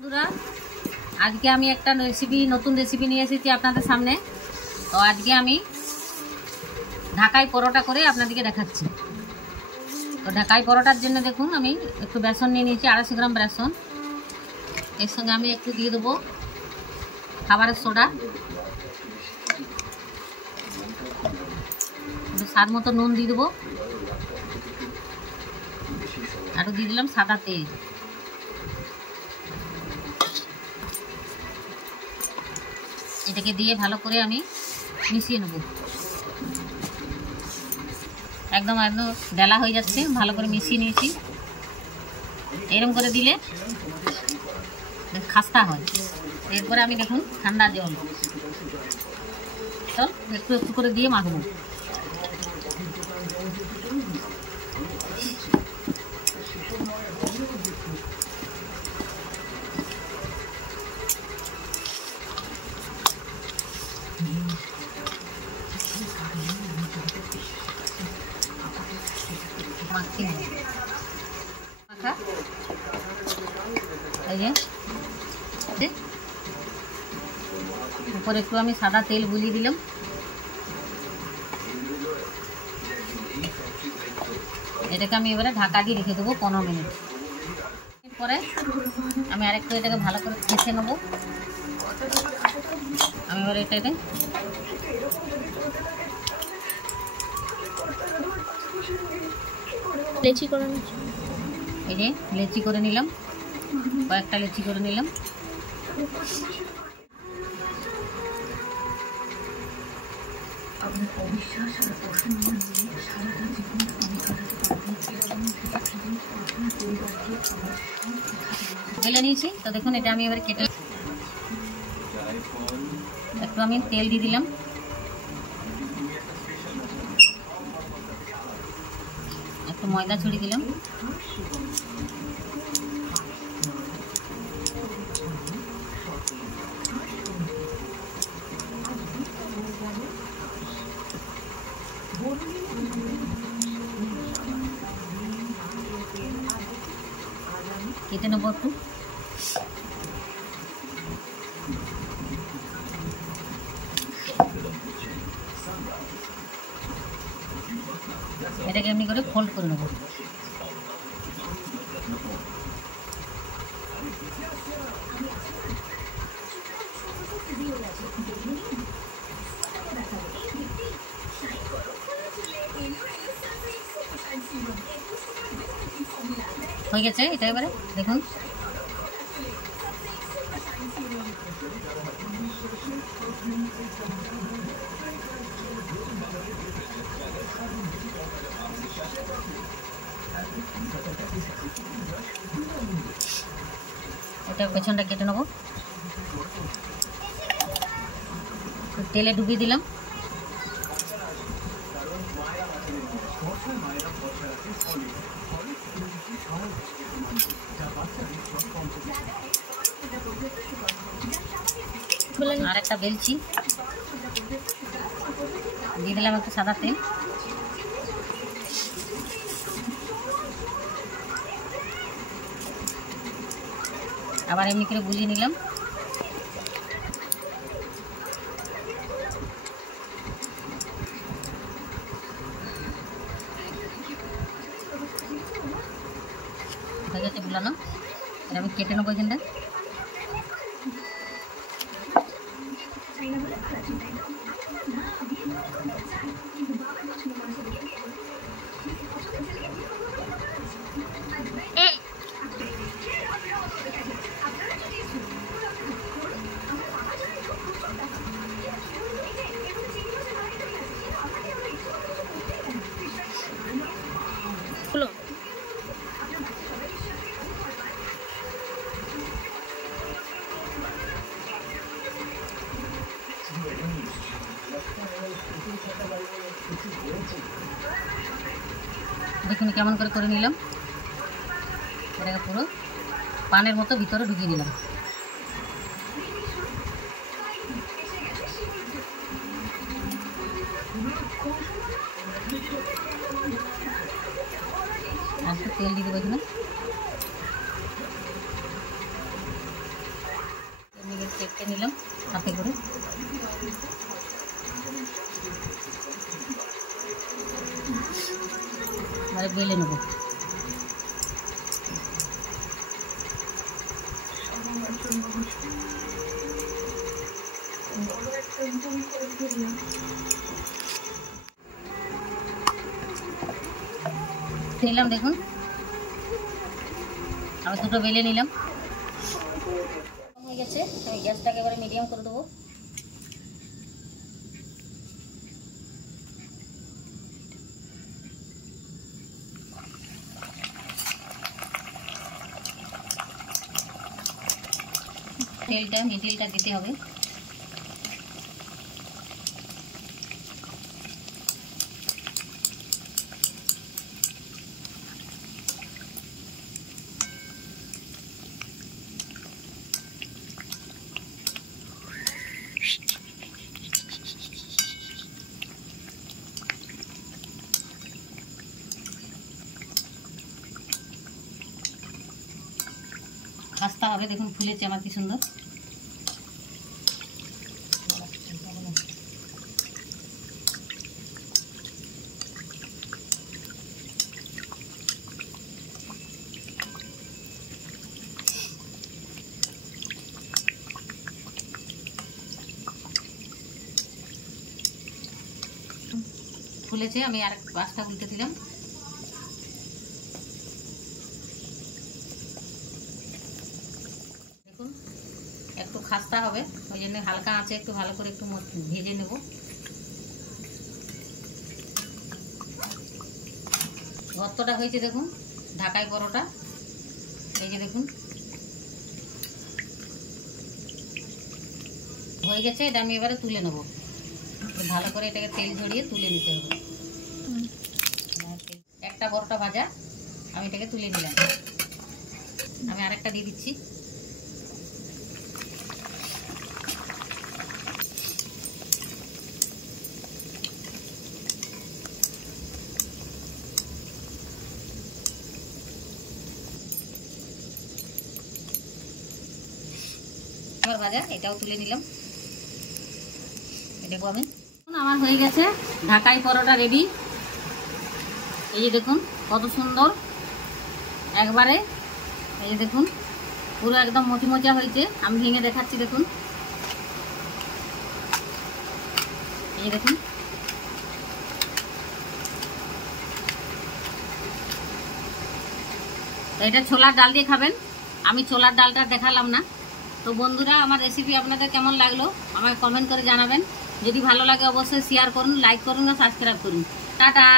বন্ধুরা, আজকে আমি একটা নতুন রেসিপি নিয়ে এসেছি আপনাদের সামনে। তো আজকে আমি ঢাকাই পরোটা করে আপনাদেরকে দেখাচ্ছি। তো ঢাকাই পরোটার জন্য দেখুন আমি একটু বেসন নিয়ে নিয়েছি, 250 গ্রাম বেসন। এর সঙ্গে আমি একটু দিয়ে দেবো খাবারের সোডা, একটু স্বাদ মতো নুন দিয়ে দেবো, আরও দিয়ে দিলাম সাদা তেল। এটাকে দিয়ে ভালো করে আমি মিশিয়ে নেব। একদম ডেলা হয়ে যাচ্ছে, ভালো করে মিশিয়ে নিয়েছি। এরকম করে দিলে খাস্তা হয়। এরপরে আমি দেখুন ঠান্ডা জল তো একটু একটু করে দিয়ে মাখবো। মাখা এই যে উপরে একটু আমি সাদা তেল বুলিয়ে দিলাম। এটাকে আমি এবারে ঢাকা দিয়ে রেখে দেবো 15 মিনিট। পরে আমি আরেকটু এটাকে ভালো করে ঠেসে নেবো। আমি এবারে এটাকে লেচি করে নিচ্ছি। এই যে লেচি করে নিলাম, কয়েকটা লেচি করে নিলাম। ঢেলে নিয়েছি। তো দেখুন এটা আমি এবার কেটে একটু আমি তেল দিয়ে দিলাম, একটু ময়দা ছড়িয়ে দিলাম। কেটে নেবো একটু। এটাকে এমনি করে ফোল্ড করে নেবো। হয়ে গেছে এটা। এবারে দেখুন এটা পেছনটা কেটে নেবো। তেলে ডুবিয়ে দিলাম। আর একটা বেলছি দিয়ে দিলাম একটু সাদা তেল। আবার এমনি করে বুলিয়ে নিলাম। হয়ে গেছে বুলানো। এটা আমি কেটে নেবো এখানটা। দেখুন কেমন করে নিলাম। এটাকে পুরো পানের মতো ভিতরে ঢুকিয়ে দিলাম। আর একটু তেল দিয়ে দেবো এখানে। নিলাম হাতে করে। এবারে বেলে নেব। নিলাম দেখুন, আমি দুটো বেলে নিলাম। হয়ে গেছে, আমি গ্যাসটাকে এবারে মিডিয়াম করে দেবো। তেলটা মিডিলটা দিতে হবে। খাস্তা হবে, দেখুন ফুলেছে আমার কি সুন্দর। ফুলেছে, আমি আর পাঁচটা উল্টে দিলাম। দেখুন একটু খাস্তা হবে, ওই জন্য হালকা আঁচে একটু ভালো করে একটু ভেজে নেব। ভর্তাটা হয়েছে দেখুন, ঢাকাই পরোটা, এই যে দেখুন হয়ে গেছে। এটা আমি এবারে তুলে নেব, ভালো করে এটাকে তেল ঝরিয়ে তুলে নিতে হবে। একটা পরোটা ভাজা আমি এটাকে তুলে নিলাম। আমি আরেকটা দিয়ে দিচ্ছি। আমার ভাজা এটাও তুলে নিলাম। দেখো আমি আমার হয়ে গেছে ঢাকাই পরোটা রেডি। এই যে দেখুন কত সুন্দর একবারে, এই যে দেখুন পুরো একদম মচমচা হয়েছে। আমি ভেঙে দেখাচ্ছি, দেখুন এই যে দেখুন। এটা ছোলার ডাল দিয়ে খাবেন, আমি ছোলার ডালটা দেখালাম না। তো বন্ধুরা, আমার রেসিপি আপনাদের কেমন লাগলো আমাকে কমেন্ট করে জানাবেন। যদি ভালো লাগে অবশ্যই শেয়ার করুন, লাইক করুন আর সাবস্ক্রাইব করুন। টাটা।